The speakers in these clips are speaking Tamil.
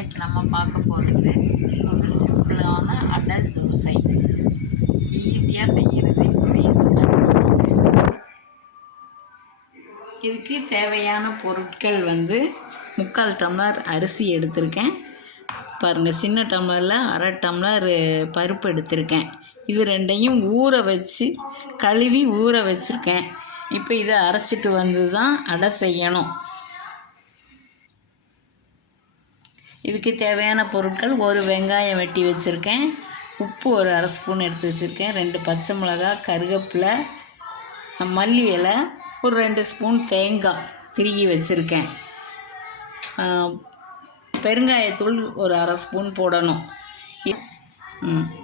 இன்றைக்கி நம்ம பார்க்க போகிறது ஒரு சிம்பிளான அடை தோசை. ஈஸியாக செய்கிறது. இதுக்கு தேவையான பொருட்கள் 3/4 டம்ளர் அரிசி எடுத்திருக்கேன். பாருங்கள், சின்ன டம்ளரில் 1/2 டம்ளர் பருப்பு எடுத்திருக்கேன். இது ரெண்டையும் ஊற வச்சு கழுவி ஊற வச்சுருக்கேன். இப்போ இதை அரைச்சிட்டு வந்து தான் அடை செய்யணும். இதுக்கு தேவையான பொருட்கள்: ஒரு வெங்காயம் வெட்டி வச்சுருக்கேன், உப்பு ஒரு 1/2 ஸ்பூன் எடுத்து வச்சுருக்கேன், 2 பச்சை மிளகாய், கருவேப்பிலை, மல்லி இலை, ஒரு 2 ஸ்பூன் தேங்காய் திருகி வச்சுருக்கேன். பெருங்காயத்தூள் ஒரு 1/2 ஸ்பூன் போடணும்.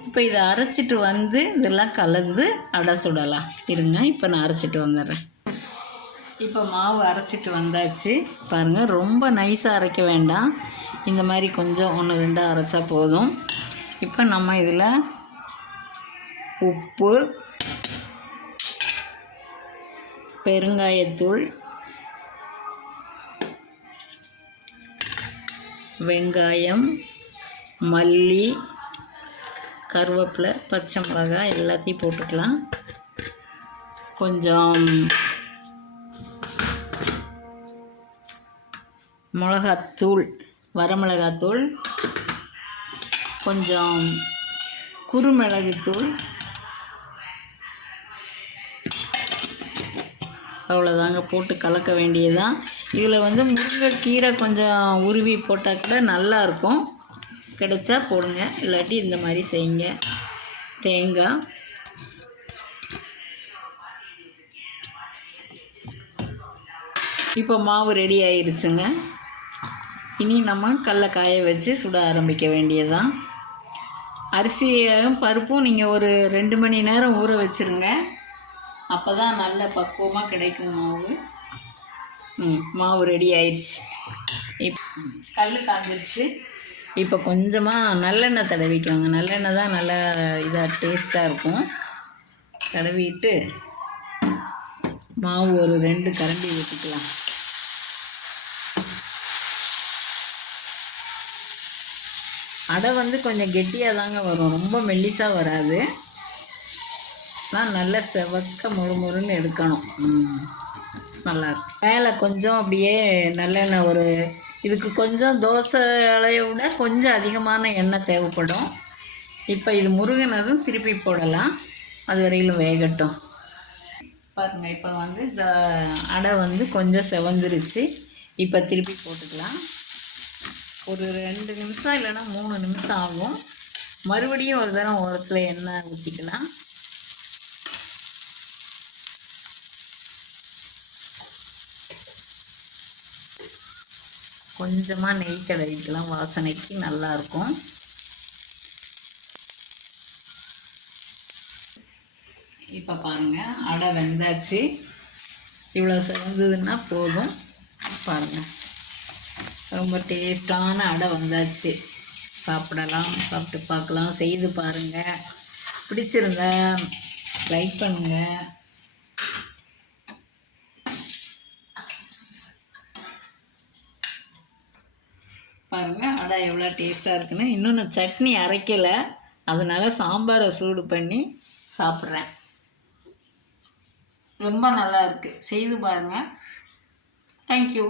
இப்போ இதை அரைச்சிட்டு வந்து இதெல்லாம் கலந்து அடை சுடலாம். இருங்க, இப்போ நான் அரைச்சிட்டு வந்துடுறேன். இப்போ மாவு அரைச்சிட்டு வந்தாச்சு. பாருங்கள், ரொம்ப நைஸாக அரைக்க வேண்டாம். இந்த மாதிரி கொஞ்சம் 1-2 அரைச்சா போதும். இப்போ நம்ம இதில் உப்பு, பெருங்காயத்தூள், வெங்காயம், மல்லி, கருவேப்பிலை, பச்சை மிளகாய் எல்லாத்தையும் போட்டுக்கலாம். கொஞ்சம் மிளகாத்தூள், வரமிளகாத்தூள், கொஞ்சம் குருமிளகுத்தூள், அவ்வளோதாங்க. போட்டு கலக்க வேண்டியதுதான். இதில் முருங்கைக்கீரை கொஞ்சம் உருவி போட்டால் கூட நல்லாயிருக்கும். கிடைச்சா போடுங்க, இல்லாட்டி இந்த மாதிரி செய்யுங்க. தேங்காய், இப்போ மாவு ரெடி ஆயிடுச்சுங்க. இனி நம்ம கடலை காய வச்சு சுட ஆரம்பிக்க வேண்டியதுதான். அரிசியும் பருப்பும் நீங்கள் ஒரு 2 மணி நேரம் ஊற வச்சுருங்க. அப்போ தான் நல்ல பக்குவமாக கிடைக்கும் மாவு. மாவு ரெடி ஆயிடுச்சு. கல் காஞ்சிருச்சு. இப்போ கொஞ்சமாக நல்லெண்ணெய் தடவிக்கோங்க. நல்லெண்ணெய் தான் நல்லா இதாக டேஸ்ட்டாக இருக்கும். தடவிட்டு மாவு ஒரு 2 கரண்டி ஊற்றிக்கலாம். அடை கொஞ்சம் கெட்டியாக தாங்க வரும், ரொம்ப மெல்லிசாக வராது. நான் நல்ல செவக்க மொறுமொறுன்னு எடுக்கணும். நல்லாயிருக்கும். மேலே கொஞ்சம் அப்படியே நல்லெண்ணெய் இதுக்கு கொஞ்சம் தோசை அலையை விட கொஞ்சம் அதிகமான எண்ணெய் தேவைப்படும். இப்போ இது முருகினதும் திருப்பி போடலாம். அது வரையிலும் வேகட்டும். பாருங்கள், இப்போ இந்த அடை கொஞ்சம் செவந்துருச்சு. இப்போ திருப்பி போட்டுக்கலாம். ஒரு 2 நிமிஷம் இல்லைன்னா 3 நிமிஷம் ஆகும். மறுபடியும் ஒரு தரம் ஓரத்தில் எண்ணெய் ஊற்றிக்கலாம். கொஞ்சமாக நெய் தடவிக்கலாம், வாசனைக்கு நல்லாயிருக்கும். இப்போ பாருங்கள், அடை வெந்தாச்சு. இவ்வளோ செவந்ததுன்னா போதும். பாருங்கள், ரொம்ப டேஸ்டான அடை வந்தாச்சு. சாப்பிடலாம், சாப்பிட்டு பார்க்கலாம். செய்து பாருங்கள். பிடிச்சிருந்தா லைக் பண்ணுங்கள். பாருங்கள், அடை எவ்வளோ டேஸ்ட்டாக இருக்குன்னு. இன்னும் நான் சட்னி அரைக்கலை, அதனால் சாம்பாரை சூடு பண்ணி சாப்பிட்றேன். ரொம்ப நல்லா இருக்குது. செய்து பாருங்கள். தேங்க்யூ.